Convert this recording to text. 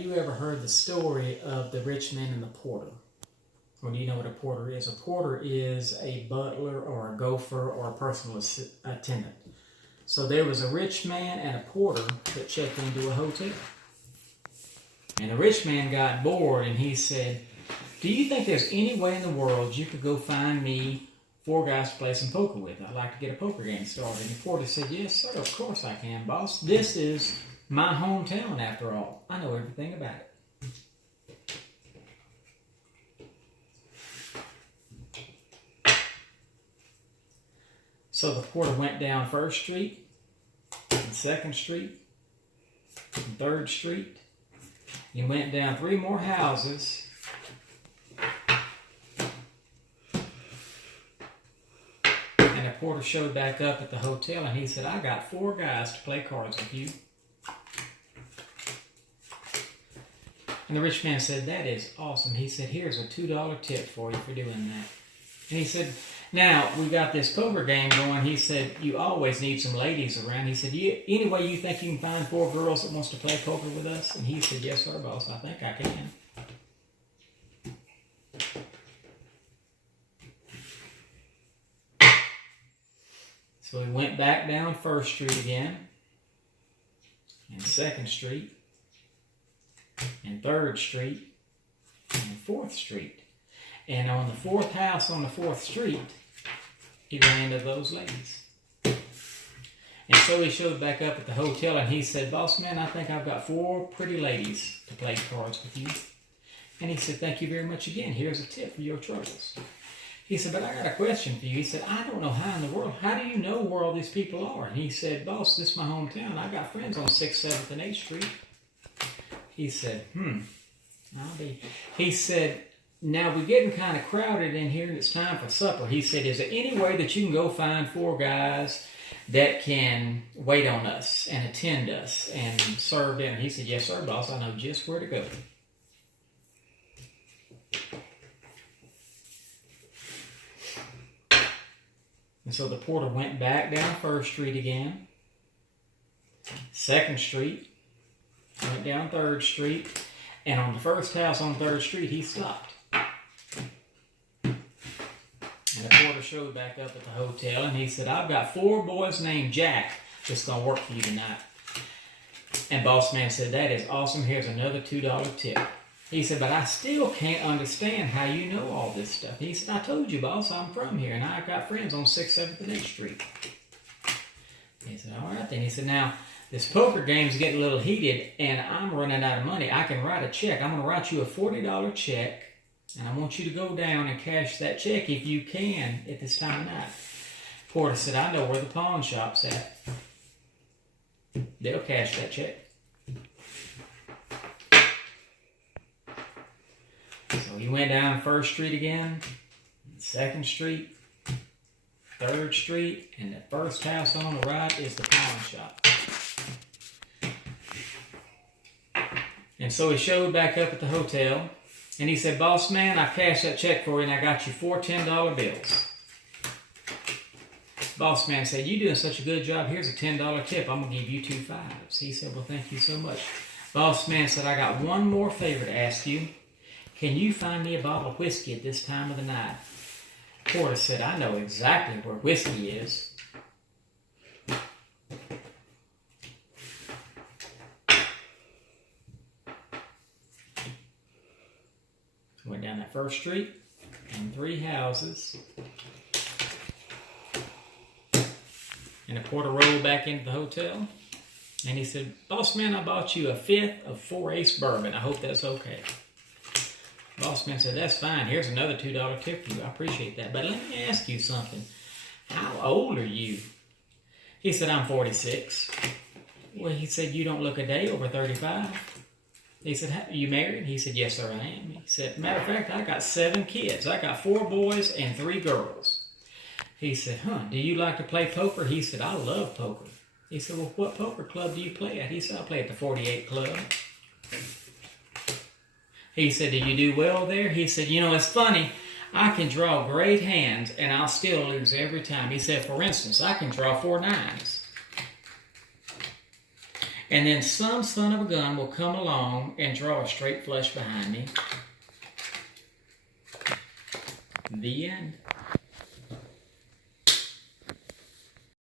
you ever heard the story of the rich man and the porter? Or do you know what a porter is? A porter is a butler or a gopher or a personal attendant. So there was a rich man and a porter that checked into a hotel. And the rich man got bored and he said, do you think there's any way in the world you could go find me 4 guys to play some poker with? I'd like to get a poker game started. And the porter said, yes, sir, of course I can, boss. This is my hometown, after all. I know everything about it. So the porter went down 1st Street, and 2nd Street, and 3rd Street. He went down 3 more houses. And the porter showed back up at the hotel and he said, I got 4 guys to play cards with you. And the rich man said, that is awesome. He said, here's a $2 tip for you for doing that. And he said, now, we got this poker game going. He said, you always need some ladies around. He said, any way you think you can find 4 girls that wants to play poker with us? And he said, yes, sir, boss, I think I can. So he went back down 1st Street again, and 2nd Street, and 3rd Street, and 4th Street. And on the 4th house on the 4th Street, he ran into those ladies. And so he showed back up at the hotel and he said, boss man, I think I've got 4 pretty ladies to play cards with you. And he said, thank you very much again. Here's a tip for your troubles. He said, but I got a question for you. He said, I don't know how in the world, how do you know where all these people are? And he said, boss, this is my hometown. I got friends on 6th, 7th, and 8th Street. He said, He said, now we're getting kind of crowded in here and it's time for supper. He said, is there any way that you can go find 4 guys that can wait on us and attend us and serve dinner? He said, yes, sir, boss. I know just where to go. And so the porter went back down 1st Street again, 2nd Street, went down 3rd Street, and on the first house on 3rd Street, he stopped. And the porter showed back up at the hotel, and he said, I've got 4 boys named Jack that's going to work for you tonight. And boss man said, that is awesome. Here's another $2 tip. He said, but I still can't understand how you know all this stuff. He said, I told you, boss, I'm from here, and I've got friends on 6th, 7th, and 8th Street. He said, all right then. He said, now, this poker game's getting a little heated, and I'm running out of money. I can write a check. I'm going to write you a $40 check, and I want you to go down and cash that check if you can at this time of night. Porter said, I know where the pawn shop's at. They'll cash that check. So he went down 1st Street again, 2nd Street, 3rd Street, and the first house on the right is the pawn shop. And so he showed back up at the hotel, and he said, boss man, I cashed that check for you, and I got you 4 $10 bills. Boss man said, you doing such a good job, here's a $10 tip, I'm going to give you 2 5s. He said, well, thank you so much. Boss man said, I got one more favor to ask you. Can you find me a bottle of whiskey at this time of the night? Porter said, I know exactly where whiskey is. Went down that 1st Street and 3 houses. And the porter rolled back into the hotel. And he said, boss man, I bought you a 5th of 4 Ace bourbon. I hope that's okay. Boss man said, that's fine. Here's another $2 tip for you. I appreciate that. But let me ask you something. How old are you? He said, I'm 46. Well, he said, you don't look a day over 35. He said, are you married? He said, yes, sir, I am. He said, matter of fact, I got 7 kids. I got 4 boys and 3 girls. He said, do you like to play poker? He said, I love poker. He said, well, what poker club do you play at? He said, I play at the 48 Club. He said, do you do well there? He said, you know, it's funny. I can draw great hands, and I'll still lose every time. He said, for instance, I can draw 4 9s. And then some son of a gun will come along and draw a straight flush behind me. The end.